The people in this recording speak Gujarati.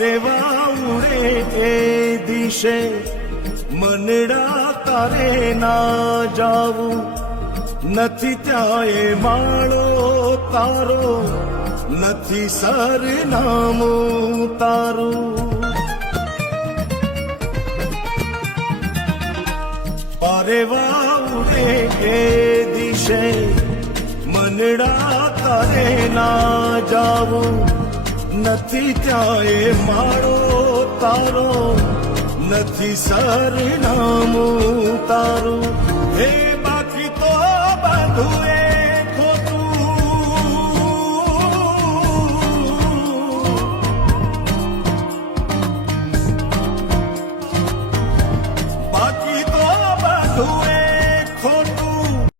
પારેવા ઉડે એ દિશે મનડા તારે ના જાવું નથી ત્યાં એ માળો તારો નથી સરનામું તારું પારેવા ઉડે એ દિશે મનડા તારે ના જાવું નથી ત્યાં એ માળો તારો નથી સરનામું તારું હે બાકી તો બધું